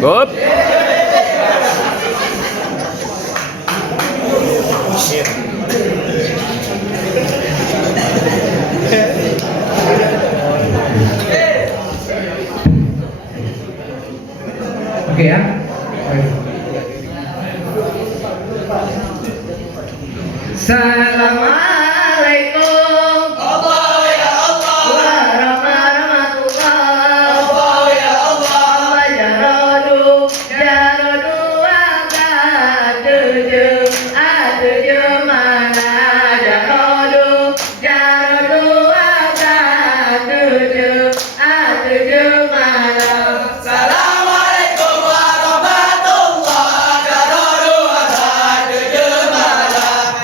Cukup. Oke ya. Assalamualaikum warahmatullahi wabarakatuh. Jaradu angkat tujuh mana jaradu angkat tujuh mana. Assalamualaikum warahmatullahi wabarakatuh.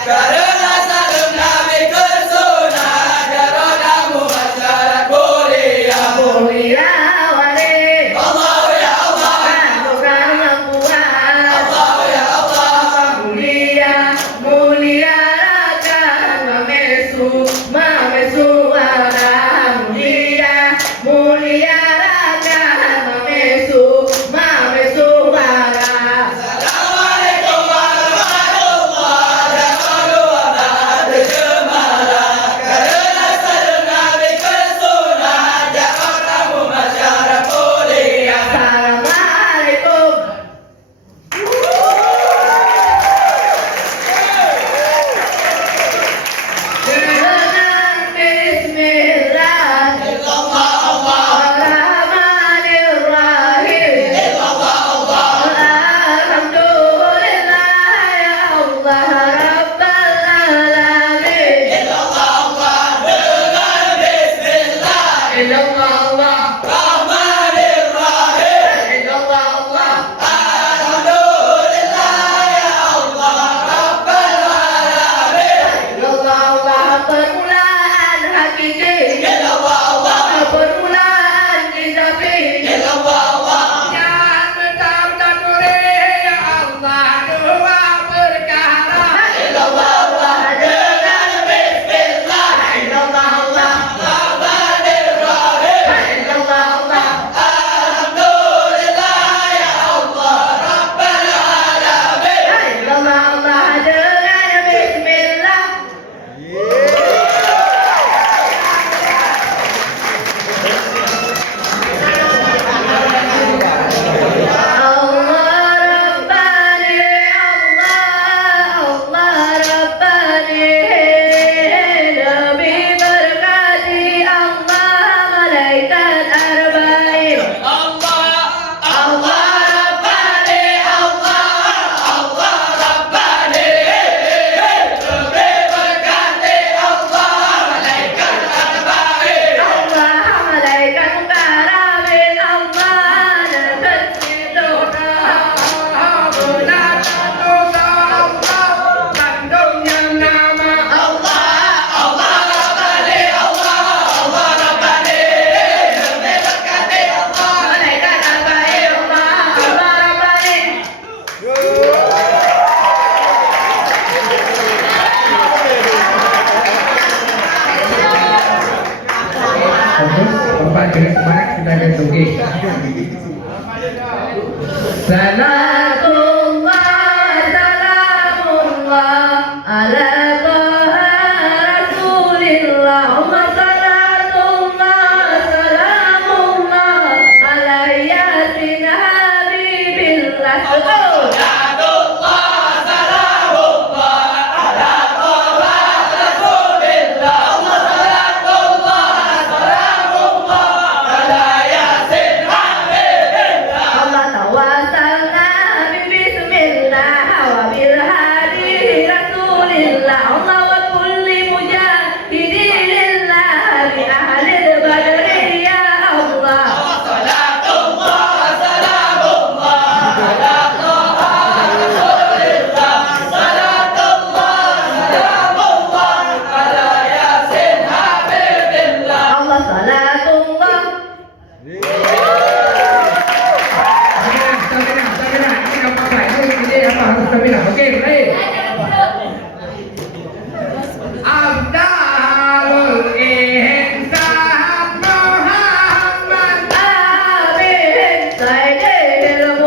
Karena salam Nabi kesunah, jaroda mubasyarah kuliah. Mulia wali Allah ya Allah, bukan membuat Allah ya Allah, mulia rakan memesu orang mulia rakan memesu orang. Assalamualaikum warahmatullahi wabarakatuh. Karena salam Nabi kesunah, jaroda mubasyarah kuliah. Assalamualaikum. Dengan bismillah Bismillahirrahmanirrahim. Alhamdulillah ya Allah Rabbal alamin. Dengan bismillah Illallah Rahmanirrahim. illallah Alhamdulillah ya Allah Rabbal alamin. illallah permulaan hakiki Allah permulaan kisafi. Jangan mentang-mentang ya Allah dua perkara. dengan bismillah Illallah Rahmanirrahim. illallah Alhamdulillah ya Allah Rabbal alamin. illallah dengan bismillah. Allah Rabbani Allah Rabbani Nabi berkati Allah malaikat arba'in. Allah Rabbani Allah Rabbani Lebih berkati Allah malaikat arba'in. Allah malaikat karamin Allah dan keciluna benar tentunya Allah kandungnya nama Allah Rabbani Allah Rabbani Lebih berkati Allah malaikat arba'in Allah Rabbani. Bapak dengan semangat kita akan tunggu. Salamullah ala Taha Rasulillah. Salamullah ala Yasin Habibillah. Salatullah salamullah ala Taha Rasulillah. Salatullah salamullah ala Yasin Habibillah. Allah tawassalna bismillah wa bil hadi Rasulillah. Allah wa kulli mujahidillah bi ahli badri ya Allah. Salatullah salamullah ala Taha Rasulillah. Salatullah salamullah ala Yasin Habibillah. Allah salatullah. Oke, baik. Abdalul Ihsan Muhammad Amin Sayyidil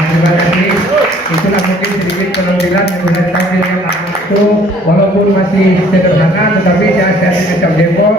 terima kasih. Itulah mungkin sedikit penampilan yang bisa ditampilkan anak itu, walaupun masih sederhana, tetapi saya tidak Depok